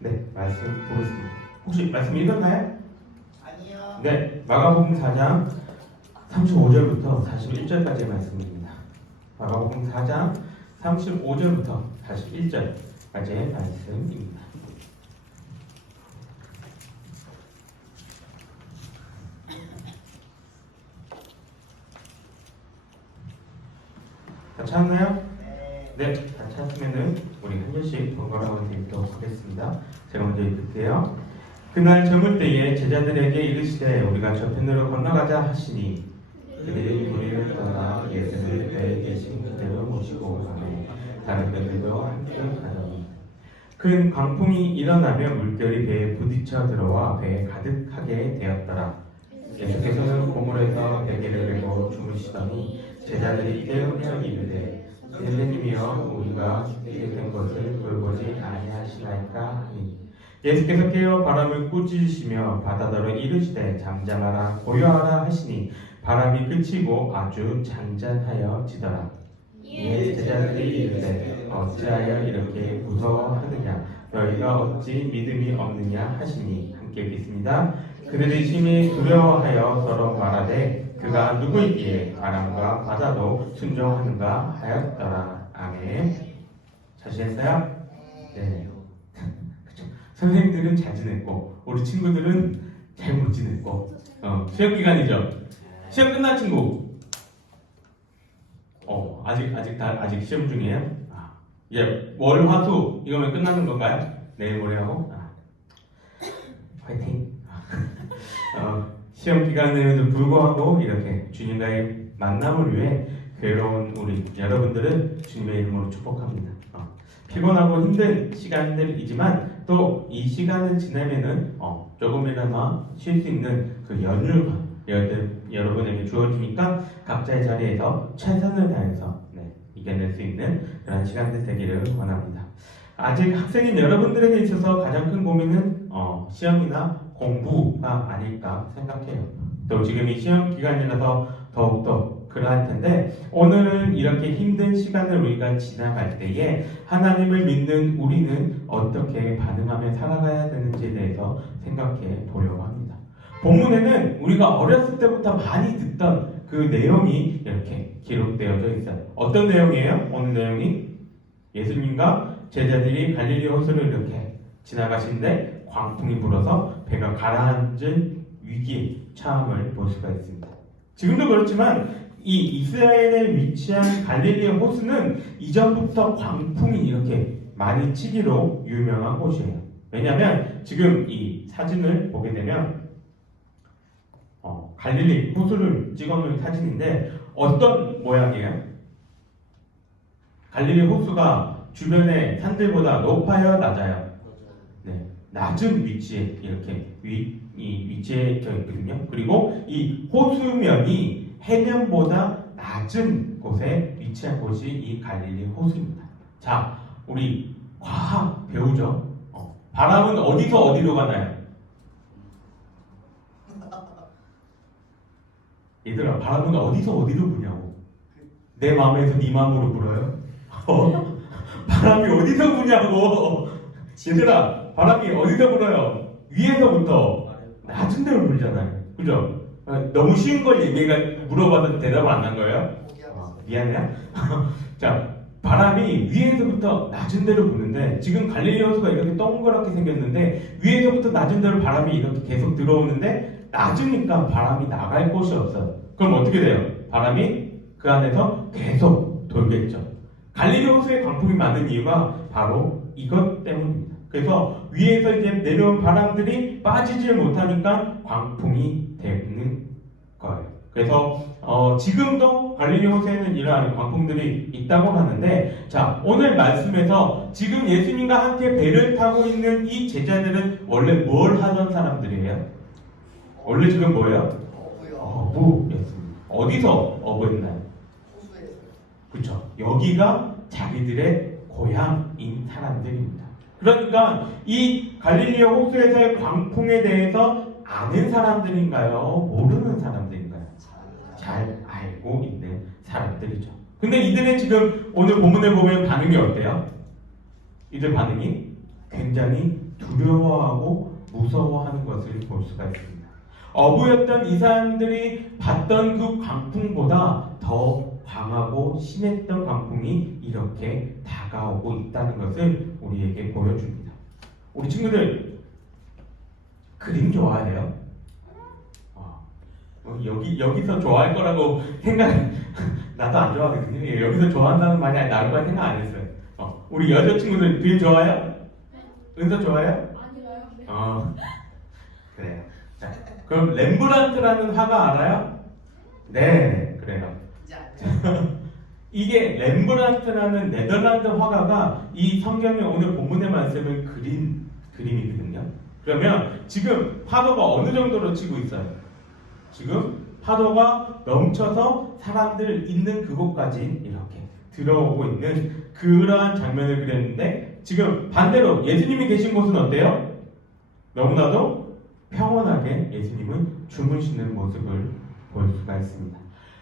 네, 말씀 보겠습니다. 혹시 말씀 읽었나요? 아니요. 네, 마가복음 4장 35절부터 41절까지의 말씀입니다. 마가복음 4장 35절부터 41절까지의 말씀입니다. 다 찾았나요? 네, 다 찾으면은 우리 한 절씩 번갈아 가면서 읽도록 하겠습니다. 제가 먼저 읽을게요. 그날 저물 때에 제자들에게 이르시되 우리가 저편으로 건너가자 하시니 그들이 무리를 떠나 예수를 배에 계신 그대로 모시고 가매 다른 배들도 함께 가더니 큰 광풍이 일어나며 물결이 배에 부딪혀 들어와 배에 가득하게 되었더라. 예수께서는 고물에서 베개를 메고 주무시더니 제자들이 깨우며 이르되 선생님이여 우리가 이렇게 된 것을 돌보지 아니하시나이까 하니 예수께서 깨어 바람을 꾸짖으시며 바다더러 이르시되 잠잠하라 고요하라 하시니 바람이 그치고 아주 잔잔하여 지더라. 이에 제자들이 이르되 어찌하여 이렇게 무서워하느냐 너희가 어찌 믿음이 없느냐 하시니 함께 읽겠습니다. 그들이 심히 두려워하여 서로 말하되 그가 누구이기에 바람과 바다도 순종하는가 하였더라. 아멘. 잘 지냈어요? 네. 그쵸. 선생님들은 잘 지냈고 우리 친구들은 잘 못 지냈고 시험 기간이죠. 시험 끝난 친구 아직 시험 중이에요? 이제 월, 화, 수 이거면 끝나는 건가요? 내일 모레하고? 화이팅! 시험 기간에도 불구하고 이렇게 주님과의 만남을 위해 괴로운 우리 여러분들은 주님의 이름으로 축복합니다. 피곤하고 힘든 시간들이지만 또 이 시간을 지나면은 조금이나마 쉴 수 있는 그 연휴가 여러분에게 주어지니까 각자의 자리에서 최선을 다해서 이겨낼 수 있는 그런 시간들 되기를 원합니다. 아직 학생인 여러분들에게 있어서 가장 큰 고민은 시험이나 공부가 아닐까 생각해요. 또 지금 이 시험 기간이라서 더욱더 그러할 텐데 오늘은 이렇게 힘든 시간을 우리가 지나갈 때에 하나님을 믿는 우리는 어떻게 반응하며 살아가야 되는지에 대해서 생각해 보려고 합니다. 본문에는 우리가 어렸을 때부터 많이 듣던 그 내용이 이렇게 기록되어져 있어요. 어떤 내용이에요? 오늘 내용이 예수님과 제자들이 갈릴리 호수를 이렇게 지나가시는데 광풍이 불어서 배가 가라앉은 위기에 처함을 볼 수가 있습니다. 지금도 그렇지만 이 이스라엘에 위치한 갈릴리 호수는 이전부터 광풍이 이렇게 많이 치기로 유명한 곳이에요. 왜냐하면 지금 이 사진을 보게 되면 갈릴리 호수를 찍어놓은 사진인데 어떤 모양이에요? 갈릴리 호수가 주변의 산들보다 높아요, 낮아요? 네, 낮은 위치에 이렇게 위치에 있거든요. 그리고 이 호수면이 해변보다 낮은 곳에 위치한 곳이 이 갈릴리 호수입니다. 자, 우리 과학 배우죠? 바람은 어디서 어디로 가나요? 얘들아, 바람은 어디서 어디로 부냐고? 내 마음에서 네 마음으로 불어요? 바람이 어디서 부냐고? 얘들아, 바람이 어디서 불어요? 위에서부터 낮은 데로 불잖아요. 그죠? 너무 쉬운 걸 얘가 물어봐도 대답 안 한 거예요? 미안해요. 자, 바람이 위에서부터 낮은 데로 부는데 지금 갈릴리 호수가 이렇게 동그랗게 생겼는데 위에서부터 낮은 데로 바람이 이렇게 계속 들어오는데 낮으니까 바람이 나갈 곳이 없어요. 그럼 어떻게 돼요? 바람이 그 안에서 계속 돌겠죠. 갈릴리 호수에 광풍이 많은 이유가 바로 이것 때문입니다. 그래서 위에서 이제 내려온 바람들이 빠지질 못하니까 광풍이 되는 거예요. 그래서 지금도 갈릴리 호수에는 이러한 광풍들이 있다고 하는데, 자, 오늘 말씀에서 지금 예수님과 함께 배를 타고 있는 이 제자들은 원래 뭘 하던 사람들이에요? 원래 지금 뭐예요? 어부였습니다. 어디서 어부였나요? 호수에서. 그렇죠. 여기가 자기들의 고향인 사람들입니다. 그러니까 이 갈릴리 호수에서의 광풍에 대해서 아는 사람들인가요? 모르는 사람들인가요? 잘 알고 있는 사람들이죠. 근데 이들의 지금 오늘 본문을 보면 반응이 어때요? 이들 반응이 굉장히 두려워하고 무서워하는 것을 볼 수가 있습니다. 어부였던 이 사람들이 봤던 그 광풍보다 더 강하고 심했던 광풍이 이렇게 다가오고 있다는 것을 우리에게 보여줍니다. 우리 친구들 그림 좋아해요? 여기서 좋아할 거라고 생각 나도 안 좋아하거든요. 여기서 좋아한다는 말이 나올 거라 생각 안 했어요. 우리 여자친구들 그림 좋아해요? 은서 좋아해요? 아니라요. 그래요. 자, 그럼 렘브란트라는 화가 알아요? 네, 그래요. 이제 알죠. 이게 렘브란트라는 네덜란드 화가가 이 성경의 오늘 본문의 말씀을 그린 그림이거든요. 그러면 지금 파도가 어느 정도로 치고 있어요? 지금 파도가 넘쳐서 사람들 있는 그곳까지 이렇게 들어오고 있는 그러한 장면을 그렸는데, 지금 반대로 예수님이 계신 곳은 어때요? 너무나도 평온하게 예수님은 주무시는 모습을 볼 수가 있습니다.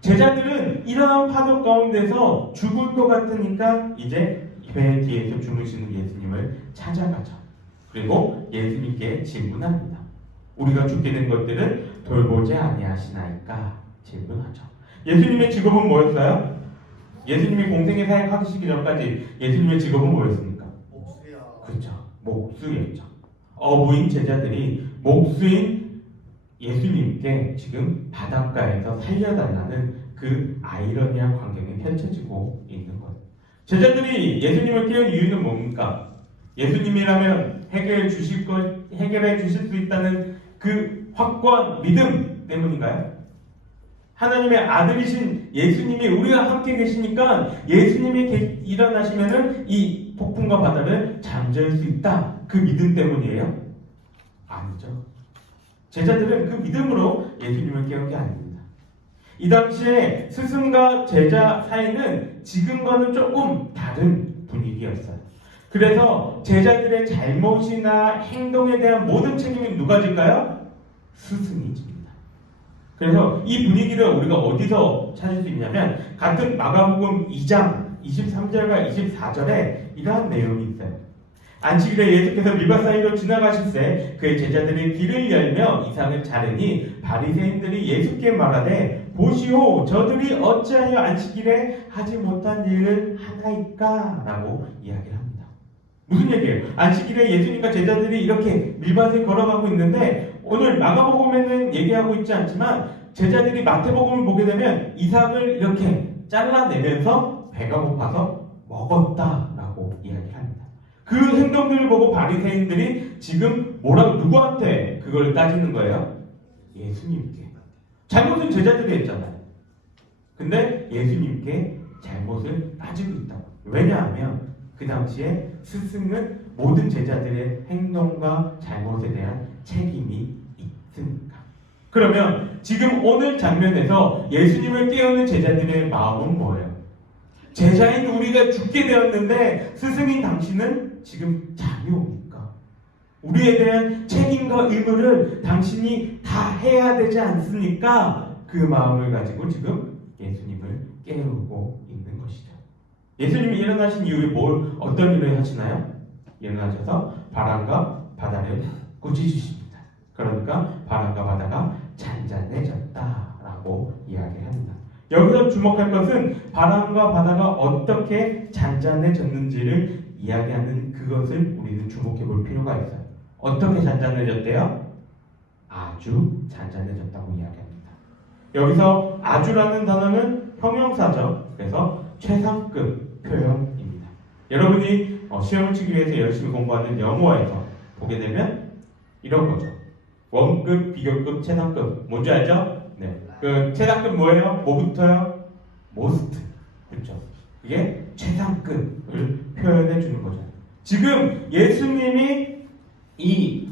제자들은 이러한 파도 가운데서 죽을 것 같으니까 이제 배 뒤에서 주무시는 예수님을 찾아가죠. 그리고 예수님께 질문합니다. 우리가 죽게 된 것들은 돌보지 아니하시나이까 질문하죠. 예수님의 직업은 뭐였어요? 예수님이 공생의 사역 하시기 전까지 예수님의 직업은 뭐였습니까? 목수야. 그렇죠. 목수였죠. 어부인 제자들이 목수인 예수님께 지금 바닷가에서 살려달라는 그 아이러니한 광경이 펼쳐지고 있는 거예요. 제자들이 예수님을 깨운 이유는 뭡니까? 예수님이라면 해결해 주실 수 있다는 그 확고한 믿음 때문인가요? 하나님의 아들이신 예수님이 우리와 함께 계시니까 예수님이 일어나시면은 이 폭풍과 바다를 잠재울 수 있다. 그 믿음 때문이에요? 아니죠. 제자들은 그 믿음으로 예수님을 깨운 게 아닙니다. 이 당시에 스승과 제자 사이는 지금과는 조금 다른 분위기였어요. 그래서 제자들의 잘못이나 행동에 대한 모든 책임은 누가 질까요? 스승이 집니다. 그래서 이 분위기를 우리가 어디서 찾을 수 있냐면 같은 마가복음 2장 23절과 24절에 이러한 내용이 있어요. 안식일에 예수께서 밀밭 사이로 지나가실새 그의 제자들이 길을 열며 이상을 자르니 바리새인들이 예수께 말하되 보시오 저들이 어찌하여 안식일에 하지 못한 일을 하나이까? 라고 이야기를 합니다. 무슨 얘기예요? 안식일에 예수님과 제자들이 이렇게 밀밭을 걸어가고 있는데 오늘 마가복음에는 얘기하고 있지 않지만 제자들이 마태복음을 보게 되면 이삭을 이렇게 잘라내면서 배가 고파서 먹었다라고 이야기를 합니다. 그 행동들을 보고 바리새인들이 지금 누구한테 그걸 따지는 거예요? 예수님께. 잘못은 제자들이 했잖아요. 근데 예수님께 잘못을 따지고 있다고. 왜냐하면 그 당시에 스승은 모든 제자들의 행동과 잘못에 대한 책임이 있으니까. 그러면 지금 오늘 장면에서 예수님을 깨우는 제자들의 마음은 뭐예요? 제자인 우리가 죽게 되었는데 스승인 당신은 지금 잠이 옵니까? 우리에 대한 책임과 의무를 당신이 다 해야 되지 않습니까? 그 마음을 가지고 지금 예수님을 깨우고 있는 것이죠. 예수님이 일어나신 이후에 어떤 일을 하시나요? 일어나셔서 바람과 바다를 꾸짖으십니다. 그러니까 바람과 바다가 잔잔해졌다라고 이야기를 합니다. 여기서 주목할 것은 바람과 바다가 어떻게 잔잔해졌는지를 이야기하는 그것을 우리는 주목해 볼 필요가 있어요. 어떻게 잔잔해졌대요? 아주 잔잔해졌다고 이야기합니다. 여기서 아주라는 단어는 형용사죠. 그래서 최상급 표현입니다. 여러분이 시험을 치기 위해서 열심히 공부하는 영어에서 보게 되면 이런 거죠. 원급, 비교급, 최상급. 뭔지 알죠? 네. 그 최상급 뭐예요? 뭐부터요? most. 그렇죠. 그게 최상급을 표현해 주는 거죠. 지금 예수님이 이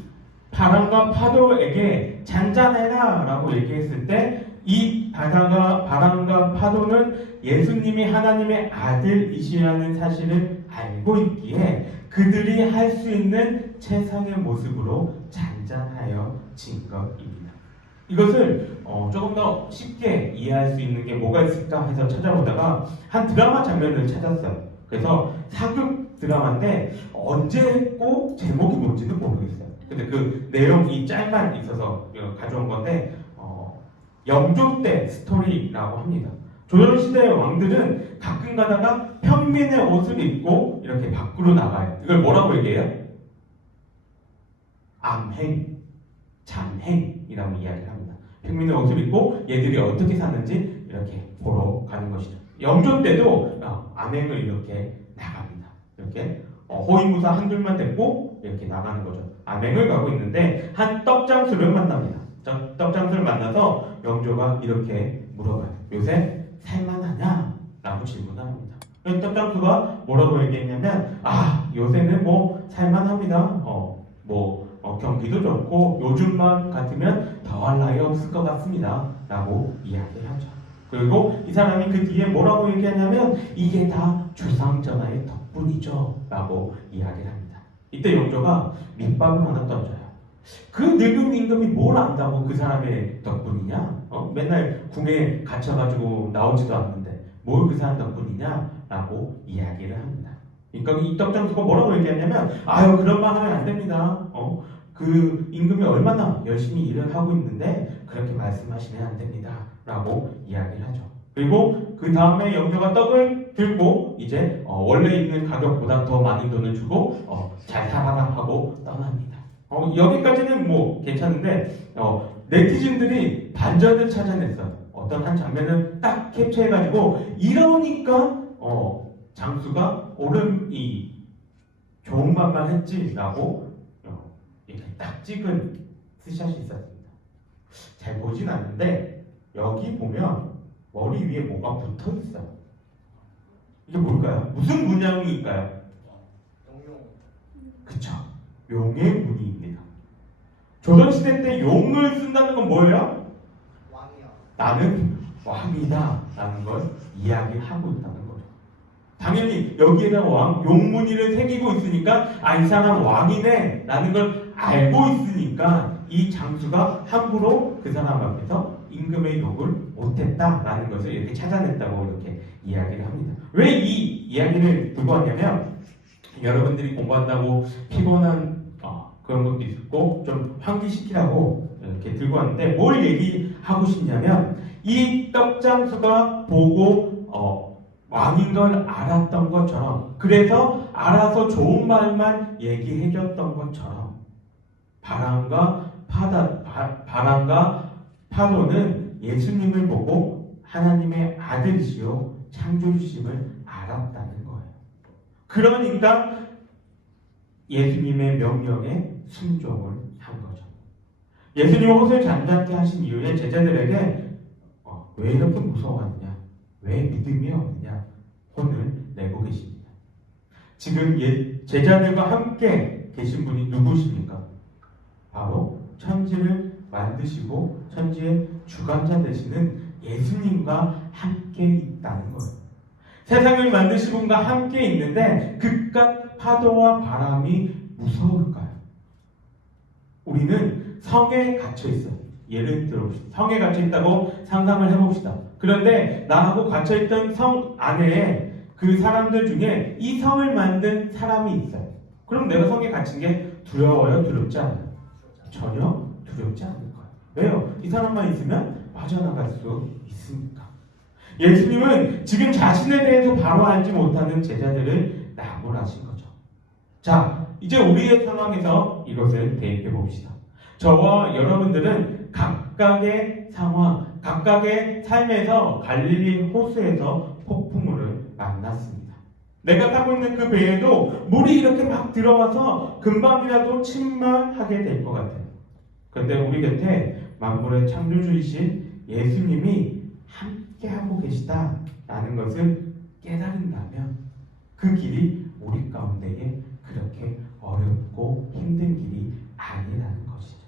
바람과 파도에게 잔잔해라 라고 얘기했을 때 이 바람과 파도는 예수님이 하나님의 아들이시라는 사실을 알고 있기에 그들이 할 수 있는 최상의 모습으로 잔잔하여진 것입니다. 이것을 조금 더 쉽게 이해할 수 있는 게 뭐가 있을까 해서 찾아보다가 한 드라마 장면을 찾았어요. 그래서 사극 드라마인데 언제 했고 제목이 뭔지는 모르겠어요. 근데 그 내용이 짤만 있어서 가져온 건데 영조 때 스토리라고 합니다. 조선시대의 왕들은 가끔 가다가 평민의 옷을 입고 이렇게 밖으로 나가요. 이걸 뭐라고 얘기해요? 암행, 잔행이라고 이야기를 합니다. 평민의 옷을 입고 얘들이 어떻게 사는지 이렇게 보러 가는 것이죠. 영조 때도 암행을 이렇게 나갑니다. 이렇게 호위무사 한둘만 데리고 이렇게 나가는 거죠. 암행을 가고 있는데 한 떡장수를 만납니다. 떡장수를 만나서 영조가 이렇게 물어봐요. 요새 살만하냐? 라고 질문을 합니다. 떡장수가 뭐라고 얘기했냐면 요새는 뭐 살만합니다. 경기도 좋고 요즘만 같으면 더할 나위 없을 것 같습니다. 라고 이야기를 하죠. 그리고 이 사람이 그 뒤에 뭐라고 얘기하냐면 이게 다 주상전하의 덕분이죠. 라고 이야기를 합니다. 이때 영조가 밑밥을 하나 던져요. 그 늙은 임금이 뭘 안다고 그 사람의 덕분이냐? 맨날 궁에 갇혀가지고 나오지도 않는데 뭘 그 사람 덕분이냐? 라고 이야기를 합니다. 그러니까 이 떡장수가 뭐라고 얘기하냐면 그런 말 하면 안 됩니다. 그 임금이 얼마나 열심히 일을 하고 있는데 그렇게 말씀하시면 안 됩니다. 라고 이야기를 하죠. 그리고 그 다음에 영조가 떡을 들고 이제 원래 있는 가격보다 더 많은 돈을 주고 잘 살아라 하고 떠납니다. 여기까지는 뭐 괜찮은데 네티즌들이 반전을 찾아냈어요. 어떤 한 장면을 딱 캡처해가지고 이러니까 장수가 옳은 좋은 말만 했지라고 이렇게 딱 찍은 스샷이 있었습니다. 잘 보진 않는데 여기 보면 머리 위에 뭐가 붙어 있어요. 이게 뭘까요? 무슨 문양일까요? 용용. 그쵸. 용의 문의입니다. 조선시대 때 용을 쓴다는 건 뭐예요? 왕이요. 나는 왕이다 라는 걸 이야기하고 있다는 거죠. 당연히 여기에다 용문의를 새기고 있으니까 이 사람 왕이네 라는 걸 알고 있으니까 이 장수가 함부로 그 사람 앞에서 임금의 욕을 못했다 라는 것을 이렇게 찾아냈다고 이렇게 이야기를 합니다. 왜 이 이야기를 들고 왔냐면 여러분들이 공부한다고 피곤한 그런 것도 있고 좀 환기시키라고 이렇게 들고 왔는데 뭘 얘기하고 싶냐면 이 떡장수가 보고 왕인 걸 알았던 것처럼 그래서 알아서 좋은 말만 얘기해줬던 것처럼 바람과 파도는 예수님을 보고 하나님의 아들이시요 창조주심을 알았다는 거예요. 그러니까 예수님의 명령에 순종을 한 거죠. 예수님이 호소를 잔잔케 하신 이후에 제자들에게 왜 이렇게 무서워하느냐, 왜 믿음이 없느냐 혼을 내고 계십니다. 지금 제자들과 함께 계신 분이 누구십니까? 바로 천지를 만드시고 천지의 주관자 되시는 예수님과 함께 있다는 거예요. 세상을 만드신 분과 함께 있는데 그깟 파도와 바람이 무서울까요? 우리는 성에 갇혀 있어요. 예를 들어봅시다. 성에 갇혀 있다고 상상을 해봅시다. 그런데 나하고 갇혀 있던 성 안에 그 사람들 중에 이 성을 만든 사람이 있어요. 그럼 내가 성에 갇힌 게 두려워요? 두렵지 않아요? 전혀 두렵지 않을 거예요. 왜요? 이 사람만 있으면 빠져나갈 수 있으니까. 예수님은 지금 자신에 대해서 바로 알지 못하는 제자들을 나무라신 거죠. 자, 이제 우리의 상황에서 이것을 대입해 봅시다. 저와 여러분들은 각각의 상황, 각각의 삶에서 갈릴리 호수에서 폭풍우를 만났습니다. 내가 타고 있는 그 배에도 물이 이렇게 막 들어와서 금방이라도 침몰하게 될 것 같아요. 그런데 우리 곁에 만물의 창조주이신 예수님이 함께하고 계시다라는 것을 깨달은다면 그 길이 우리 가운데에 그렇게 어렵고 힘든 길이 아니라는 것이죠.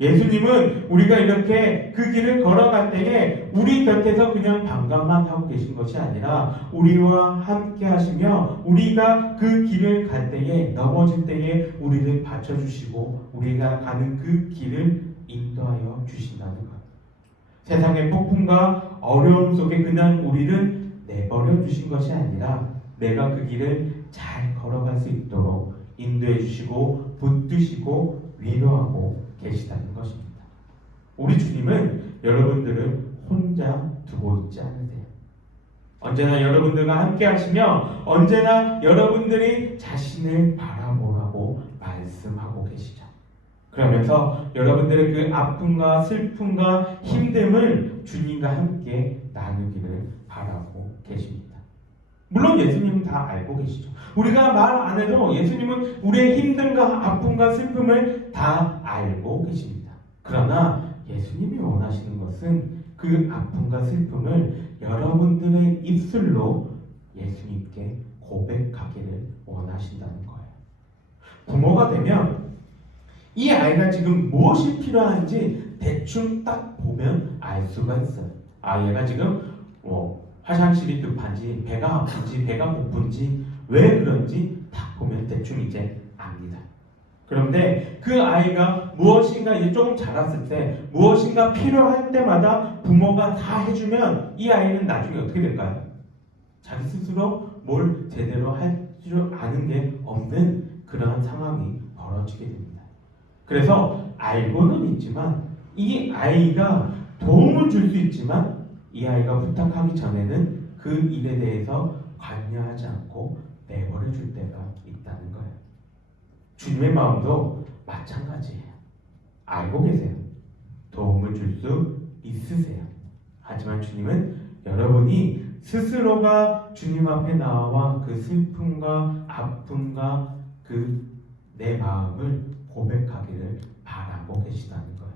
예수님은 우리가 이렇게 그 길을 걸어갈 때에 우리 곁에서 그냥 방관만 하고 계신 것이 아니라 우리와 함께 하시며 우리가 그 길을 갈 때에 넘어질 때에 우리를 받쳐주시고 우리가 가는 그 길을 인도하여 주신다는 것. 세상의 폭풍과 어려움 속에 그냥 우리를 내버려 주신 것이 아니라 내가 그 길을 잘 걸어갈 수 있도록 인도해 주시고 붙드시고 위로하고 계시다는 것입니다. 우리 주님은 여러분들을 혼자 두고 있지 않으세요. 언제나 여러분들과 함께 하시며 언제나 여러분들이 자신을 바라보라고 말씀하고 계시죠. 그러면서 여러분들의 그 아픔과 슬픔과 힘듦을 주님과 함께 나누기를 바라고 계십니다. 물론 예수님은 다 알고 계시죠. 우리가 말 안 해도 예수님은 우리의 힘듦과 아픔과 슬픔을 다 알고 계십니다. 그러나 예수님이 원하시는 것은 그 아픔과 슬픔을 여러분들의 입술로 예수님께 고백하기를 원하신다는 거예요. 부모가 되면 이 아이가 지금 무엇이 필요한지 대충 딱 보면 알 수가 있어요. 아, 얘가 지금 화장실이 급한지, 배가 아픈지, 배가 고픈지, 왜 그런지 딱 보면 대충 이제 압니다. 그런데 그 아이가 무엇인가 이제 조금 자랐을 때 무엇인가 필요할 때마다 부모가 다 해주면 이 아이는 나중에 어떻게 될까요? 자기 스스로 뭘 제대로 할 줄 아는 게 없는 그러한 상황이 벌어지게 됩니다. 그래서 알고는 있지만 이 아이가 도움을 줄 수 있지만 이 아이가 부탁하기 전에는 그 일에 대해서 관여하지 않고 내버려 줄 때가 있다는 거예요. 주님의 마음도 마찬가지예요. 알고 계세요. 도움을 줄 수 있으세요. 하지만 주님은 여러분이 스스로가 주님 앞에 나와 그 슬픔과 아픔과 그 내 마음을 고백하기를 바라고 계시다는 거예요.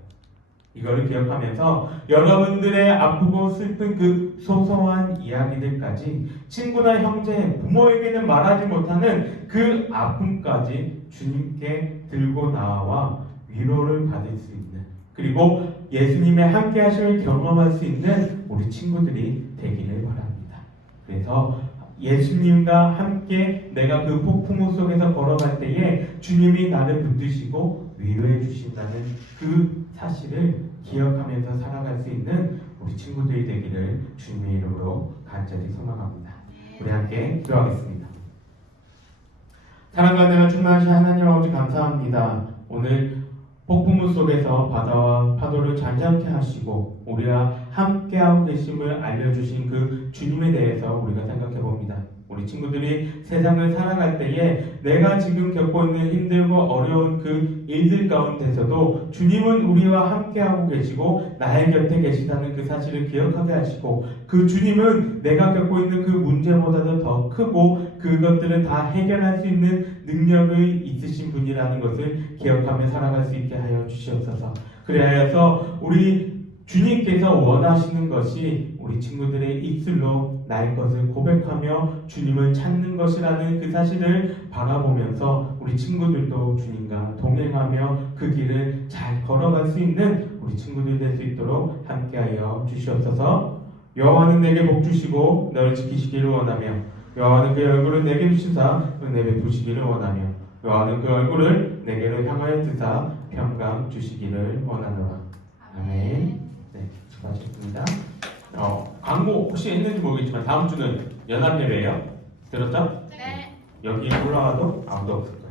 이거를 기억하면서 여러분들의 아프고 슬픈 그 소소한 이야기들까지 친구나 형제, 부모에게는 말하지 못하는 그 아픔까지 주님께 들고 나와 위로를 받을 수 있는, 그리고 예수님의 함께 하심을 경험할 수 있는 우리 친구들이 되기를 바랍니다. 그래서 예수님과 함께 내가 그 폭풍우 속에서 걸어갈 때에 주님이 나를 붙드시고 위로해 주신다는 그 사실을 기억하면서 살아갈 수 있는 우리 친구들이 되기를 주님의 이름으로 간절히 소망합니다. 우리 함께 기도하겠습니다. 사랑과 은혜가 충만하신 하나님 아버지 감사합니다. 오늘 폭풍우 속에서 바다와 파도를 잔잔케 하시고 우리와 함께하고 계심을 알려주신 그 주님에 대해서 우리가 생각해 봅니다. 우리 친구들이 세상을 살아갈 때에 내가 지금 겪고 있는 힘들고 어려운 그 일들 가운데서도 주님은 우리와 함께하고 계시고 나의 곁에 계시다는 그 사실을 기억하게 하시고, 그 주님은 내가 겪고 있는 그 문제보다도 더 크고 그것들을 다 해결할 수 있는 능력이 있으신 분이라는 것을 기억하며 살아갈 수 있게 하여 주시옵소서. 그래서 우리 주님께서 원하시는 것이 우리 친구들의 입술로 나의 것을 고백하며 주님을 찾는 것이라는 그 사실을 바라보면서 우리 친구들도 주님과 동행하며 그 길을 잘 걸어갈 수 있는 우리 친구들 될 수 있도록 함께하여 주시옵소서. 여호와는 내게 복 주시고 너를 지키시기를 원하며 여호와는 그 얼굴을 내게 주시사 은혜 베푸시기를 원하며 여호와는 그 얼굴을 내게로 향하여 드사 평강 주시기를 원하노라. 아멘. 네, 수고하셨습니다. 광고 혹시 했는지 모르겠지만 다음 주는 연합 예배예요. 들었죠? 네. 여기 올라와도 아무도 없을 거예요.